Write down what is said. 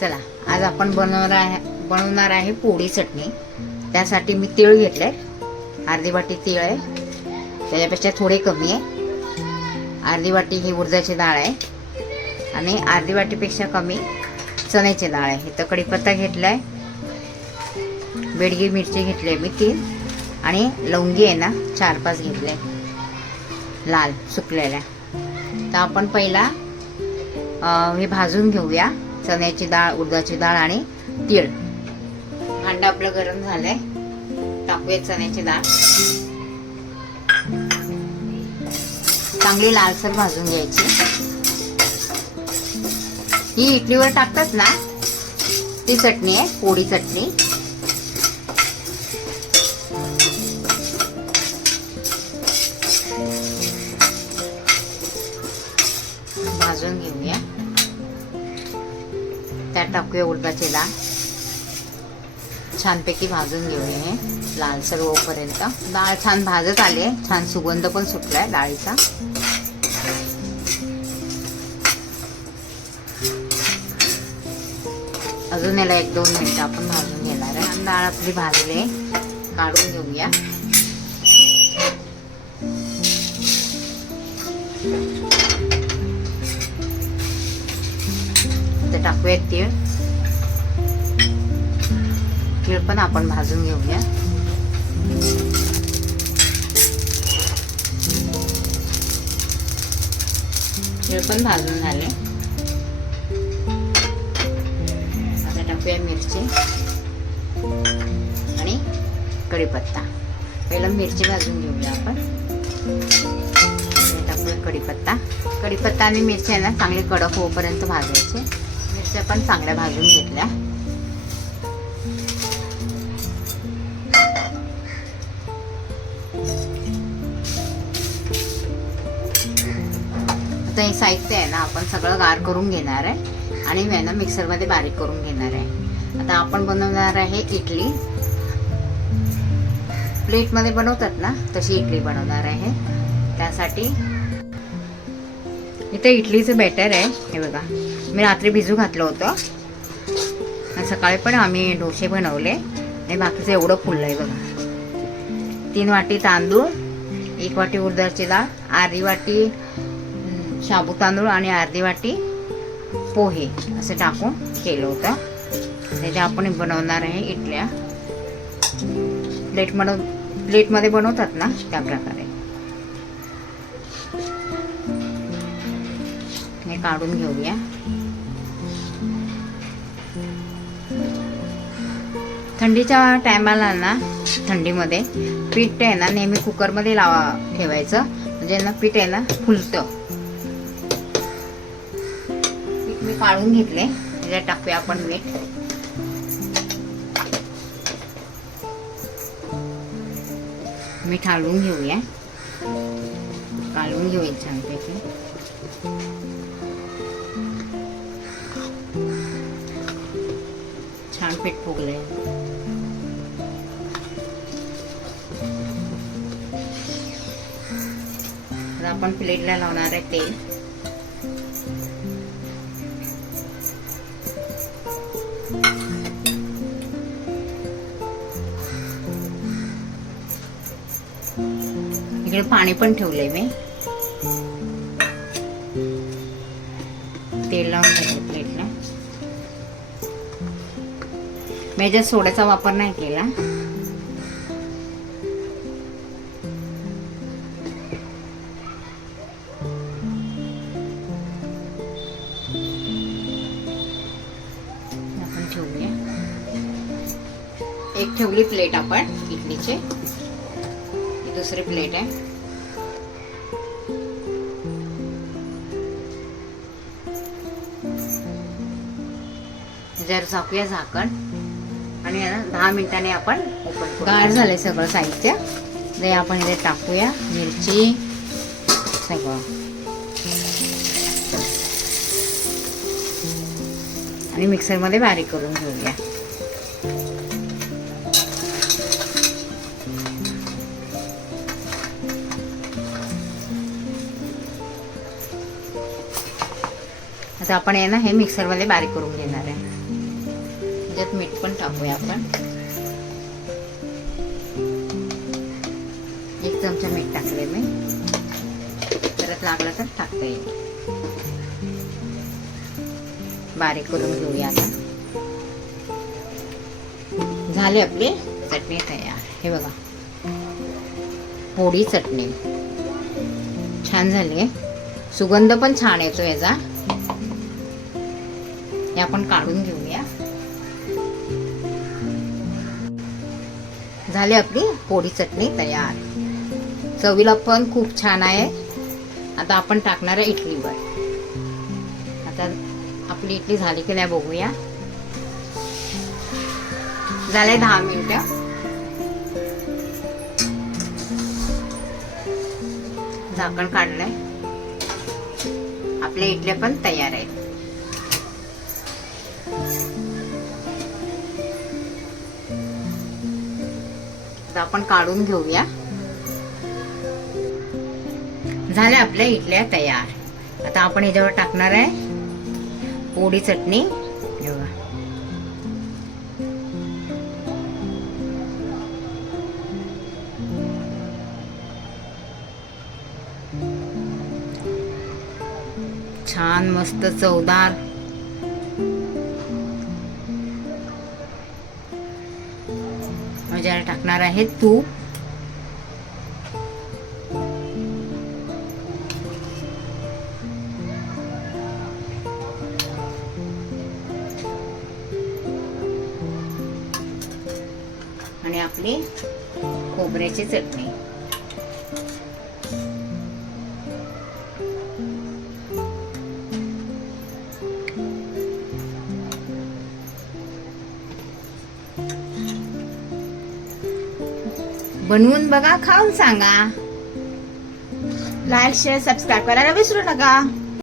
चला आज आपण बनवणार आहे बनवणार आहे पोळी चटणी. त्यासाठी मी तीळ घेतले अर्धी वाटी तीळ आहे. त्याच्यापेक्षा थोडे कमी आहे. अर्धी वाटी ही उर्जाची डाळ आहे. आणि अर्धी वाटीपेक्षा कमी चण्याची डाळ आहे. इथं कढीपत्ता घेतला आहे बेडगी मिरची घेतली आहे मी तीन. आणि लवंगी आहे ना चार पाच घेतले. लाल सुकलेल्या. तर आपण पहिला हे भाजून घेऊया. चण्याची डाळ उडदाची डाळ आणि तीळ. भांड आपलं गरम झालंय. टाकूया चण्याची डाळ. चांगली लालसर भाजून घ्यायची. ही इडलीवर टाकतात ना? ती चटणी आहे पोळी चटणी. त्यात टाकूया उडदाची छानपैकी भाजून घेऊया हे. लालसर होईपर्यंत डाळ छान भाजत आली आहे. छान सुगंध पण सुटलाय डाळीचा. अजून याला एक दोन मिनिटं आपण भाजून घेणार आहे. आणि डाळ आपली भाजली आहे. काढून घेऊया. टाकूयात तीळ तीळ पण आपण भाजून घेऊया. तीळ पण भाजून झाले. आता टाकूया मिरची आणि कढीपत्ता. पहिला मिरची भाजून घेऊया आपण. टाकूया कढीपत्ता. कढीपत्ता आणि मिरची आहे ना चांगली कडक होईपर्यंत भाजायचे. मिरच्या पण चांगल्या भाजून घेतल्या. आता हे साहित्य आहे ना आपण सगळं गार करून घेणार आहे आणि मी आहे ना मिक्सरमध्ये बारीक करून घेणार आहे. आता आपण बनवणार आहे इडली. प्लेटमध्ये बनवतात ना तशी इडली बनवणार आहे. त्यासाठी इथे इडलीचं बॅटर आहे. हे बघा. मी रात्री भिजू घातलं होतं. सकाळी पण आम्ही डोसे बनवले. आणि बाकीचं एवढं फुललं आहे बघा. तीन वाटी तांदूळ एक वाटी उडदाची डाळ अर्धी वाटी शाबू तांदूळ आणि अर्धी वाटी पोहे असं टाकून केलं होतं. त्याच्या आपण बनवणार आहे इडल्या. प्लेटमध्ये प्लेटमध्ये बनवतात ना त्या काढून घेऊया. थंडीच्या टायमाला ना थंडीमध्ये पीठ आहे ना नेहमी कुकरमध्ये लावा ठेवायचं. म्हणजे ना पीठ आहे ना फुलतं. पीठ मी काढून घेतले. त्याच्यात टाकूया आपण मीठ. मीठ हलवून घेऊया. काढून घेऊया छानपैकी. पीठ फुगले. आता आपण प्लेटला लावणार आहे तेल. इकडे पाणी पण ठेवलंय मी. तेल लावून मी याच्यात सोड्याचा वापर नाही केला. आपण ठेवूया. एक ठेवली प्लेट आपण इडलीचे. दुसरी प्लेट आहे. जर झाकूया झाकण. आणि आहे ना दहा मिनिटांनी आपण ओपन गार झालंय सगळं साहित्य. ते आपण इथे टाकूया. मिरची. सगळं. आणि मिक्सरमध्ये बारीक करून घेऊया. आता आपण आहे ना हे मिक्सरमध्ये बारीक करून घेणार आहे. त्याच्यात मीठ पण टाकूया आपण. एक चमचा मीठ टाकले मी. परत लागलं तर टाकता येईल. बारीक करून घेऊया आता. झाली आपली चटणी तयार. हे बघा. पोळी चटणी. छान झाली आहे. सुगंध पण छान येतो याचा. हे आपण काढून घेऊया. झाली आपली पोळी चटणी तयार. चवीला पण खूप छान आहे. आता आपण टाकणार आहे इडलीवर. आता आपली इडली झाली की नाही बघूया. झाले दहा मिनिटं. झाकण काढलंय. आपल्या इडल्या पण तयार आहेत. आता आपण काढून घेऊया. झाल्या आपल्या इडल्या तयार. आता आपण याच्यावर टाकणार आहे पोळी चटणी. बघा. छान मस्त चवदार माझ्याला टाकणार आहे तूप आणि आपली खोबऱ्याची चटणी. बनवून बघा खाऊन सांगा. लाईक शेअर सबस्क्राईब करायला विसरू नका.